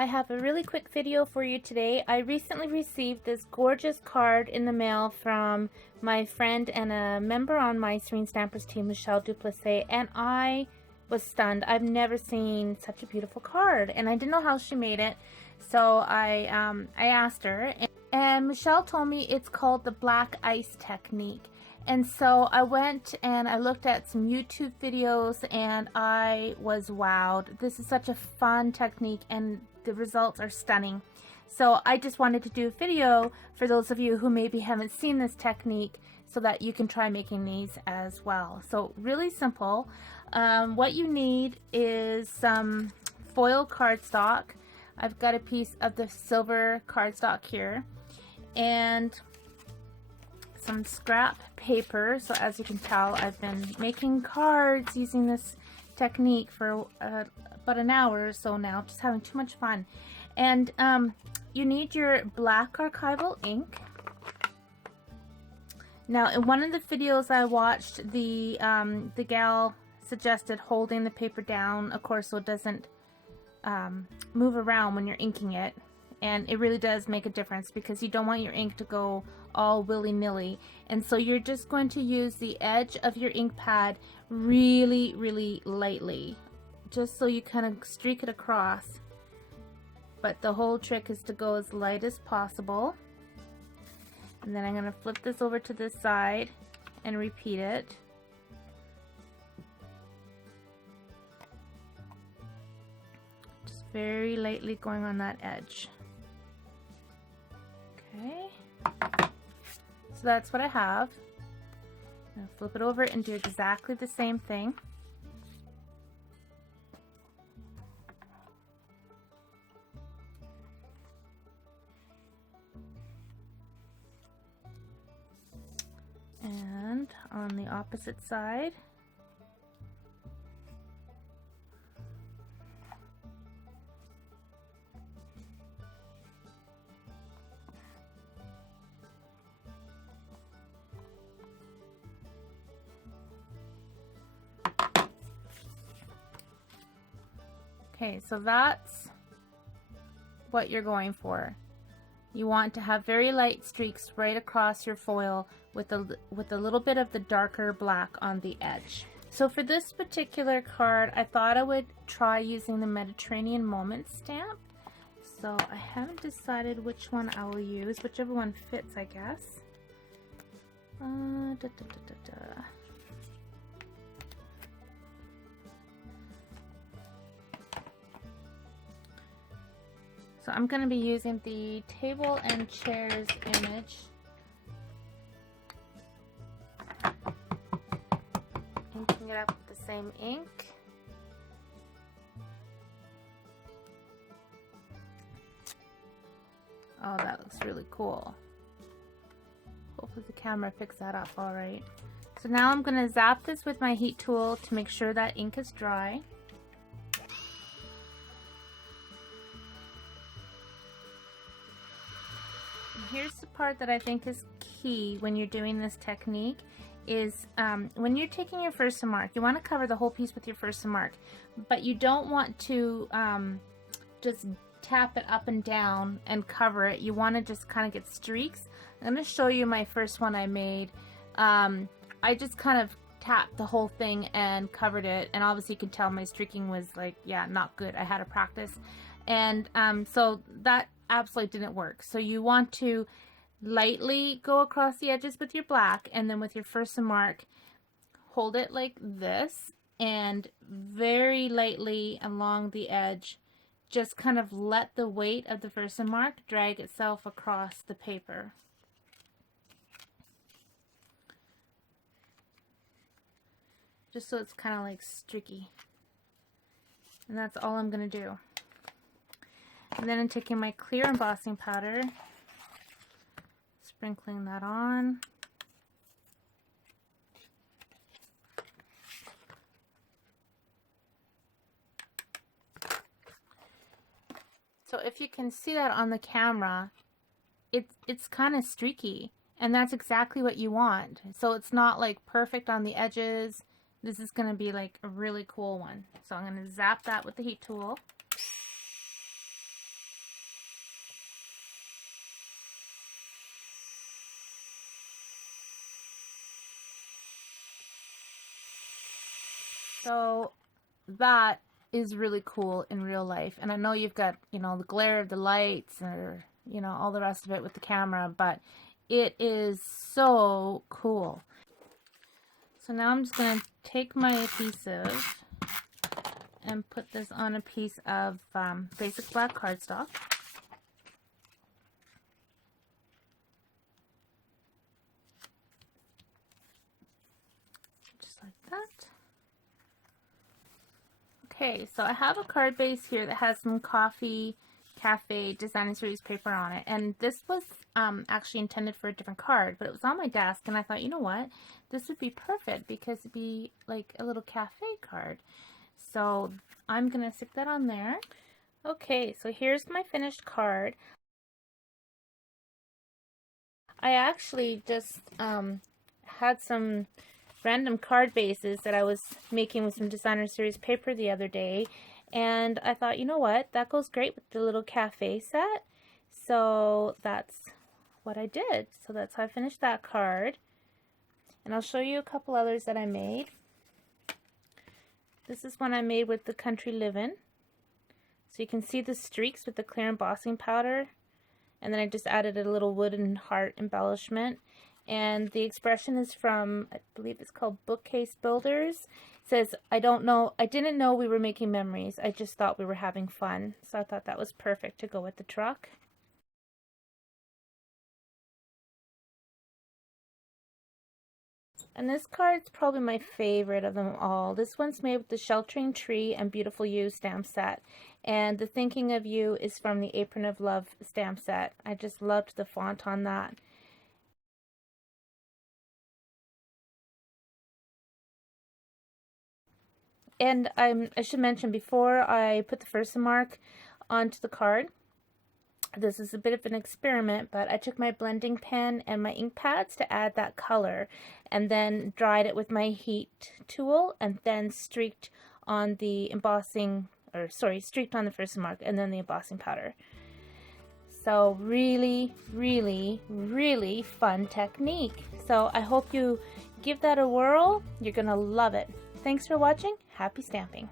I have a really quick video for you today. I recently received this gorgeous card in the mail from my friend and a member on my Serene Stampers team, Michelle Duplessis, and I was stunned. I've never seen such a beautiful card, and I didn't know how she made it, so I asked her, and Michelle told me it's called the black ice technique. And so I went and I looked at some YouTube videos and I was wowed. This is such a fun technique and the results are stunning. So I just wanted to do a video for those of you who maybe haven't seen this technique so that you can try making these as well. So really simple. What you need is some foil cardstock. I've got a piece of the silver cardstock here and some scrap paper. So as you can tell, I've been making cards using this technique for about an hour or so now, just having too much fun. And you need your black archival ink. Now in one of the videos I watched, the gal suggested holding the paper down, of course, so it doesn't move around when you're inking it. And it really does make a difference because you don't want your ink to go all willy-nilly. And so you're just going to use the edge of your ink pad really, really lightly, just so you kind of streak it across. But the whole trick is to go as light as possible. And then I'm going to flip this over to this side and repeat it. Just very lightly going on that edge. Okay, so that's what I have. I'm going to flip it over and do exactly the same thing. And on the opposite side. Okay, so that's what you're going for. You want to have very light streaks right across your foil with a little bit of the darker black on the edge. So for this particular card, I thought I would try using the Mediterranean Moment stamp. So I haven't decided which one I will use, whichever one fits, I guess. So I'm going to be using the table and chairs image. Inking it up with the same ink. Oh, that looks really cool. Hopefully the camera picks that up all right. So now I'm going to zap this with my heat tool to make sure that ink is dry. Here's the part that I think is key when you're doing this technique is when you're taking your first mark, you want to cover the whole piece with your first mark, but you don't want to just tap it up and down and cover it. You want to just kind of get streaks. I'm going to show you my first one I made. I just kind of tapped the whole thing and covered it, and obviously you can tell my streaking was like, yeah, not good. I had to practice, and so that absolutely didn't work. So you want to lightly go across the edges with your black, and then with your first mark, hold it like this, and very lightly along the edge, just kind of let the weight of the first mark drag itself across the paper. Just so it's kind of like streaky. And that's all I'm going to do. And then I'm taking my clear embossing powder, sprinkling that on. So if you can see that on the camera, it's kind of streaky, and that's exactly what you want. So it's not like perfect on the edges. This is going to be like a really cool one. So I'm going to zap that with the heat tool. So that is really cool in real life. And I know you've got, the glare of the lights or, all the rest of it with the camera, but it is so cool. So now I'm just going to take my adhesive and put this on a piece of basic black cardstock. Just like that. Okay, so I have a card base here that has some Coffee Cafe Designer Series paper on it, and this was actually intended for a different card, but it was on my desk, and I thought, you know what, this would be perfect because it'd be like a little cafe card. So I'm gonna stick that on there. Okay, so here's my finished card. I actually just had some random card bases that I was making with some Designer Series paper the other day, and I thought, you know what, that goes great with the little cafe set. So that's what I did. So that's how I finished that card. And I'll show you a couple others that I made. This is one I made with the Country Livin'. So you can see the streaks with the clear embossing powder. And then I just added a little wooden heart embellishment. And the expression is from, I believe it's called Bookcase Builders. It says, I didn't know we were making memories. I just thought we were having fun. So I thought that was perfect to go with the truck. And this card's probably my favorite of them all. This one's made with the Sheltering Tree and Beautiful You stamp set. And the Thinking of You is from the Apron of Love stamp set. I just loved the font on that. And I should mention, before I put the Versamark onto the card, this is a bit of an experiment, but I took my blending pen and my ink pads to add that color, and then dried it with my heat tool, and then streaked on the embossing, streaked on the Versamark, and then the embossing powder. So really, really, really fun technique. So I hope you give that a whirl. You're gonna love it. Thanks for watching. Happy stamping.